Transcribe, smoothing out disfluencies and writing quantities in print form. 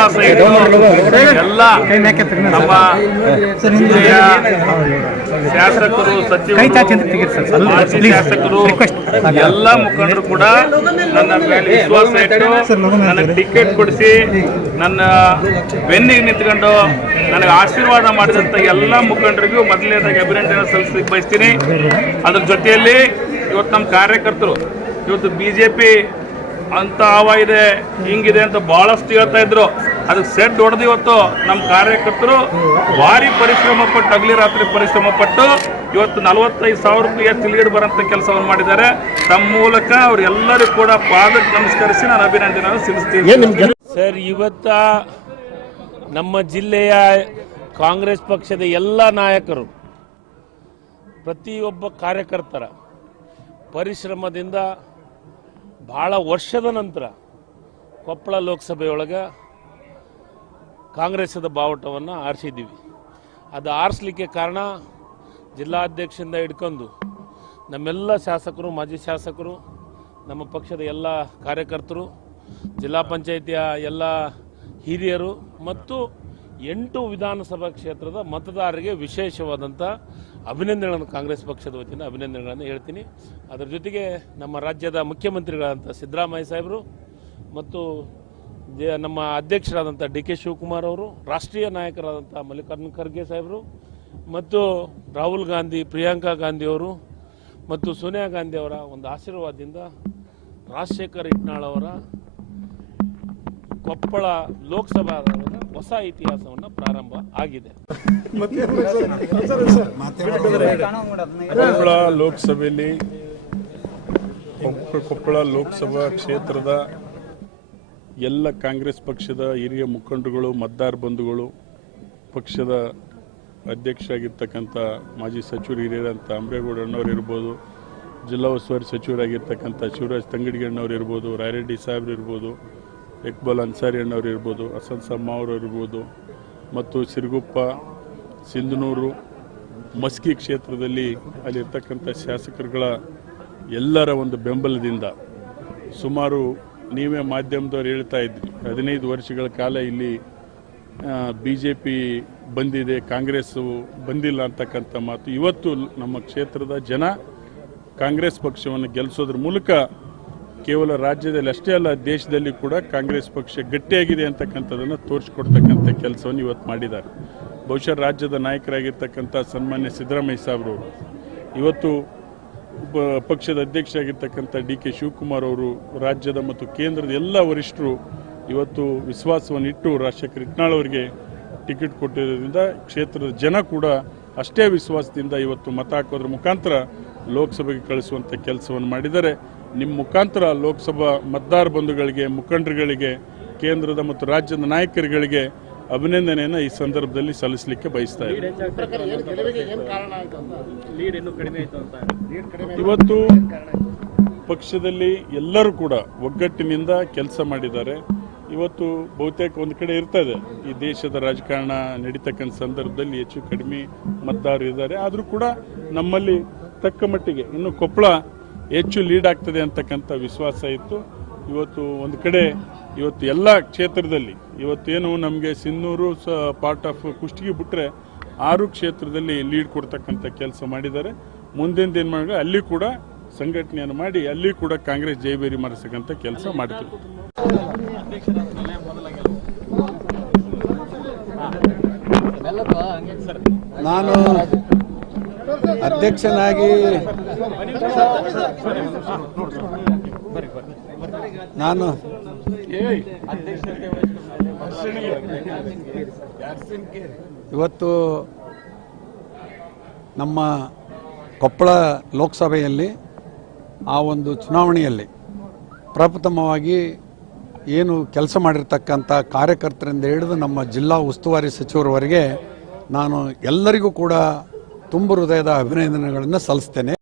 ವಿಶ್ವಾಸ ಇಟ್ಟು ಎಲ್ಲ ನಮ್ಮ ಜಿಲ್ಲೆಯ ಶಾಸಕರು, ಸಚಿವರು, ಮಾಜಿ ಶಾಸಕರು, ಎಲ್ಲ ಮುಖಂಡರು ಕೂಡ ನನ್ನ ಮೇಲೆ ವಿಶ್ವಾಸ ಇಟ್ಟು ನನಗೆ ಟಿಕೆಟ್ ಕೊಡಿಸಿ ನನ್ನ ಬೆನ್ನಿಗೆ ನಿಂತ್ಕೊಂಡು ನನಗೆ ಆಶೀರ್ವಾದ ಮಾಡಿದಂಥ ಎಲ್ಲ ಮುಖಂಡರಿಗೂ ಮೊದಲನೇದಾಗಿ ಅಭಿನಂದನೆ ಸಲ್ಲಿಸಲಿಕ್ಕೆ ಬಯಸ್ತೀನಿ. ಅದ್ರ ಜೊತೆಯಲ್ಲಿ ಇವತ್ತು ನಮ್ಮ ಕಾರ್ಯಕರ್ತರು ಇವತ್ತು BJP ಅಂತ ಹವಾ ಇದೆ, ಹಿಂಗಿದೆ ಅಂತ ಭಾಳಷ್ಟು ಹೇಳ್ತಾ ಇದ್ರು. ಅದಕ್ಕೆ ಸೆಡ್ ಹೊಡೆದು ಇವತ್ತು ನಮ್ಮ ಕಾರ್ಯಕರ್ತರು ಭಾರಿ ಪರಿಶ್ರಮ ಪಟ್ಟು, ಹಗಲಿ ರಾತ್ರಿ ಪರಿಶ್ರಮ ಪಟ್ಟು ಇವತ್ತು 45,000 ರೂಪಾಯಿ ಹೆಚ್ಚು ಲೀಡ್ ಬರೋಂಥ ಕೆಲಸವನ್ನು ಮಾಡಿದ್ದಾರೆ. ತಮ್ಮ ಮೂಲಕ ಅವರೆಲ್ಲರಿಗೂ ಕೂಡ ಪಾದಕ್ಕೆ ನಮಸ್ಕರಿಸಿ ನಾನು ಅಭಿನಂದನೆ ಸಲ್ಲಿಸ್ತೀನಿ. ಸರ್, ಇವತ್ತ ನಮ್ಮ ಜಿಲ್ಲೆಯ ಕಾಂಗ್ರೆಸ್ ಪಕ್ಷದ ಎಲ್ಲ ನಾಯಕರು, ಪ್ರತಿಯೊಬ್ಬ ಕಾರ್ಯಕರ್ತರ ಪರಿಶ್ರಮದಿಂದ ಬಹಳ ವರ್ಷದ ನಂತರ ಕೊಪ್ಪಳ ಲೋಕಸಭೆಯೊಳಗೆ ಕಾಂಗ್ರೆಸ್ಸದ ಬಾವುಟವನ್ನು ಆರಿಸಿದ್ದೀವಿ. ಅದು ಆರಿಸಲಿಕ್ಕೆ ಕಾರಣ ಜಿಲ್ಲಾಧ್ಯಕ್ಷರಿಂದ ಹಿಡ್ಕೊಂಡು ನಮ್ಮೆಲ್ಲ ಶಾಸಕರು, ಮಾಜಿ ಶಾಸಕರು, ನಮ್ಮ ಪಕ್ಷದ ಎಲ್ಲ ಕಾರ್ಯಕರ್ತರು, ಜಿಲ್ಲಾ ಪಂಚಾಯಿತಿಯ ಎಲ್ಲ ಹಿರಿಯರು ಮತ್ತು 8 ವಿಧಾನಸಭಾ ಕ್ಷೇತ್ರದ ಮತದಾರರಿಗೆ ವಿಶೇಷವಾದಂಥ ಅಭಿನಂದನೆಗಳನ್ನು ಕಾಂಗ್ರೆಸ್ ಪಕ್ಷದ ವತಿಯಿಂದ ಅಭಿನಂದನೆಗಳನ್ನು ಹೇಳ್ತೀನಿ. ಅದರ ಜೊತೆಗೆ ನಮ್ಮ ರಾಜ್ಯದ ಮುಖ್ಯಮಂತ್ರಿಗಳಾದಂಥ ಸಿದ್ದರಾಮಯ್ಯ ಸಾಹೇಬರು ಮತ್ತು ನಮ್ಮ ಅಧ್ಯಕ್ಷರಾದಂಥ DK ಶಿವಕುಮಾರ್ ಅವರು, ರಾಷ್ಟ್ರೀಯ ನಾಯಕರಾದಂಥ ಮಲ್ಲಿಕಾರ್ಜುನ ಖರ್ಗೆ ಸಾಹೇಬರು ಮತ್ತು ರಾಹುಲ್ ಗಾಂಧಿ, ಪ್ರಿಯಾಂಕಾ ಗಾಂಧಿ ಅವರು ಮತ್ತು ಸೋನಿಯಾ ಗಾಂಧಿ ಅವರ ಒಂದು ಆಶೀರ್ವಾದದಿಂದ ರಾಜಶೇಖರ್ ಹಿಟ್ನಾಳ್ ಅವರ ಕೊಪ್ಪಳ ಲೋಕಸಭಾ ಹೊಸ ಇತಿಹಾಸವನ್ನು ಪ್ರಾರಂಭ ಆಗಿದೆ. ಕೊಪ್ಪಳ ಲೋಕಸಭೆಯಲ್ಲಿ ಕೊಪ್ಪಳ ಲೋಕಸಭಾ ಕ್ಷೇತ್ರದ ಎಲ್ಲ ಕಾಂಗ್ರೆಸ್ ಪಕ್ಷದ ಹಿರಿಯ ಮುಖಂಡರುಗಳು, ಮತದಾರ ಬಂಧುಗಳು, ಪಕ್ಷದ ಅಧ್ಯಕ್ಷ ಆಗಿರ್ತಕ್ಕಂಥ ಮಾಜಿ ಸಚಿವರು ಹಿರಿಯರಂಥ ಅಂಬ್ರೇಗೌಡ ಅಣ್ಣವ್ರು ಇರ್ಬೋದು, ಜಿಲ್ಲಾ ಉಸ್ತುವಾರಿ ಸಚಿವರಾಗಿರ್ತಕ್ಕಂಥ ಶಿವರಾಜ್ ತಂಗಡಿಗೆ ಅಣ್ಣವ್ರು ಇರ್ಬೋದು, ರಾಯರೆಡ್ಡಿ ಸಾಹೇಬ್ರು ಇರ್ಬೋದು, ಇಕ್ಬಾಲ್ ಅನ್ಸಾರಿ ಅಣ್ಣವ್ರು ಇರ್ಬೋದು, ಹಸನ್ ಸಮ್ಮ ಅವರು ಇರ್ಬೋದು ಮತ್ತು ಸಿರುಗುಪ್ಪ, ಸಿಂಧನೂರು, ಮಸ್ಕಿ ಕ್ಷೇತ್ರದಲ್ಲಿ ಅಲ್ಲಿರ್ತಕ್ಕಂಥ ಶಾಸಕರುಗಳ ಎಲ್ಲರ ಒಂದು ಬೆಂಬಲದಿಂದ ಸುಮಾರು ನೀವೇ ಮಾಧ್ಯಮದವ್ರು ಹೇಳ್ತಾ ಇದ್ರಿ 15 ವರ್ಷಗಳ ಕಾಲ ಇಲ್ಲಿ BJP ಬಂದಿದೆ, ಕಾಂಗ್ರೆಸ್ಸು ಬಂದಿಲ್ಲ ಅಂತಕ್ಕಂಥ ಮಾತು. ಇವತ್ತು ನಮ್ಮ ಕ್ಷೇತ್ರದ ಜನ ಕಾಂಗ್ರೆಸ್ ಪಕ್ಷವನ್ನು ಗೆಲ್ಲಿಸೋದ್ರ ಮೂಲಕ ಕೇವಲ ರಾಜ್ಯದಲ್ಲಿ ಅಷ್ಟೇ ಅಲ್ಲ, ದೇಶದಲ್ಲಿ ಕೂಡ ಕಾಂಗ್ರೆಸ್ ಪಕ್ಷ ಗಟ್ಟಿಯಾಗಿದೆ ಅಂತಕ್ಕಂಥದ್ದನ್ನು ತೋರಿಸ್ಕೊಡ್ತಕ್ಕಂಥ ಕೆಲಸವನ್ನು ಇವತ್ತು ಮಾಡಿದ್ದಾರೆ. ಬಹುಶಃ ರಾಜ್ಯದ ನಾಯಕರಾಗಿರ್ತಕ್ಕಂಥ ಸನ್ಮಾನ್ಯ ಸಿದ್ದರಾಮಯ್ಯ ಸಾಹೇಬರು, ಇವತ್ತು ಪಕ್ಷದ ಅಧ್ಯಕ್ಷ ಆಗಿರ್ತಕ್ಕಂಥ DK ಶಿವಕುಮಾರ್ ಅವರು, ರಾಜ್ಯದ ಮತ್ತು ಕೇಂದ್ರದ ಎಲ್ಲ ವರಿಷ್ಠರು ಇವತ್ತು ವಿಶ್ವಾಸವನ್ನು ಇಟ್ಟು ರಾಜಶೇಖರ್ ಹಿಟ್ನಾಳ್ ಅವರಿಗೆ ಟಿಕೆಟ್ ಕೊಟ್ಟಿರೋದ್ರಿಂದ ಕ್ಷೇತ್ರದ ಜನ ಕೂಡ ಅಷ್ಟೇ ವಿಶ್ವಾಸದಿಂದ ಇವತ್ತು ಮತ ಹಾಕೋದ್ರ ಮುಖಾಂತರ ಲೋಕಸಭೆಗೆ ಕಳಿಸುವಂಥ ಕೆಲಸವನ್ನು ಮಾಡಿದ್ದಾರೆ. ನಿಮ್ಮ ಮುಖಾಂತರ ಲೋಕಸಭಾ ಮತದಾರ ಬಂಧುಗಳಿಗೆ, ಮುಖಂಡರುಗಳಿಗೆ, ಕೇಂದ್ರದ ಮತ್ತು ರಾಜ್ಯದ ನಾಯಕರುಗಳಿಗೆ ಅಭಿನಂದನೆಯನ್ನು ಈ ಸಂದರ್ಭದಲ್ಲಿ ಸಲ್ಲಿಸಲಿಕ್ಕೆ ಬಯಸ್ತಾ ಇದ್ದಾರೆ. ಇವತ್ತು ಪಕ್ಷದಲ್ಲಿ ಎಲ್ಲರೂ ಕೂಡ ಒಗ್ಗಟ್ಟಿನಿಂದ ಕೆಲಸ ಮಾಡಿದ್ದಾರೆ. ಇವತ್ತು ಬಹುತೇಕ ಒಂದು ಕಡೆ ಇರ್ತದೆ, ಈ ದೇಶದ ರಾಜಕಾರಣ ನಡೀತಕ್ಕಂಥ ಸಂದರ್ಭದಲ್ಲಿ ಹೆಚ್ಚು ಕಡಿಮೆ ಮತದಾರರು ಇದ್ದಾರೆ. ಆದರೂ ಕೂಡ ನಮ್ಮಲ್ಲಿ ತಕ್ಕ ಮಟ್ಟಿಗೆ ಇನ್ನು ಕೊಪ್ಪಳ ಹೆಚ್ಚು ಲೀಡ್ ಆಗ್ತದೆ ಅಂತಕ್ಕಂಥ ವಿಶ್ವಾಸ ಇತ್ತು. ಇವತ್ತು ಒಂದು ಕಡೆ ಇವತ್ತು ಎಲ್ಲ ಕ್ಷೇತ್ರದಲ್ಲಿ ಇವತ್ತೇನು ನಮಗೆ ಸಿನ್ನೂರು ಪಾರ್ಟ್ ಆಫ್ ಕುಷ್ಟಗಿ ಬಿಟ್ಟರೆ 6 ಕ್ಷೇತ್ರದಲ್ಲಿ ಲೀಡ್ ಕೊಡ್ತಕ್ಕಂಥ ಕೆಲಸ ಮಾಡಿದ್ದಾರೆ. ಮುಂದಿನ ಏನು ಮಾಡಿದ್ರೆ ಅಲ್ಲಿ ಕೂಡ ಸಂಘಟನೆಯನ್ನು ಮಾಡಿ ಅಲ್ಲಿ ಕೂಡ ಕಾಂಗ್ರೆಸ್ ಜೈಬೇರಿ ಮಾಡಿಸ್ತಕ್ಕಂಥ ಕೆಲಸ ಮಾಡ್ತೀವಿ. ನಾನು ಅಧ್ಯಕ್ಷನಾಗಿ ಇವತ್ತು ನಮ್ಮ ಕೊಪ್ಪಳ ಲೋಕಸಭೆಯಲ್ಲಿ ಆ ಒಂದು ಚುನಾವಣೆಯಲ್ಲಿ ಪ್ರಪ್ರಥಮವಾಗಿ ಏನು ಕೆಲಸ ಮಾಡಿರ್ತಕ್ಕಂಥ ಕಾರ್ಯಕರ್ತರಿಂದ ಹಿಡಿದು ನಮ್ಮ ಜಿಲ್ಲಾ ಉಸ್ತುವಾರಿ ಸಚಿವರವರೆಗೆ ನಾನು ಎಲ್ಲರಿಗೂ ಕೂಡ ತುಂಬ ಹೃದಯದ ಅಭಿನಂದನೆಗಳನ್ನು ಸಲ್ಲಿಸ್ತೇನೆ.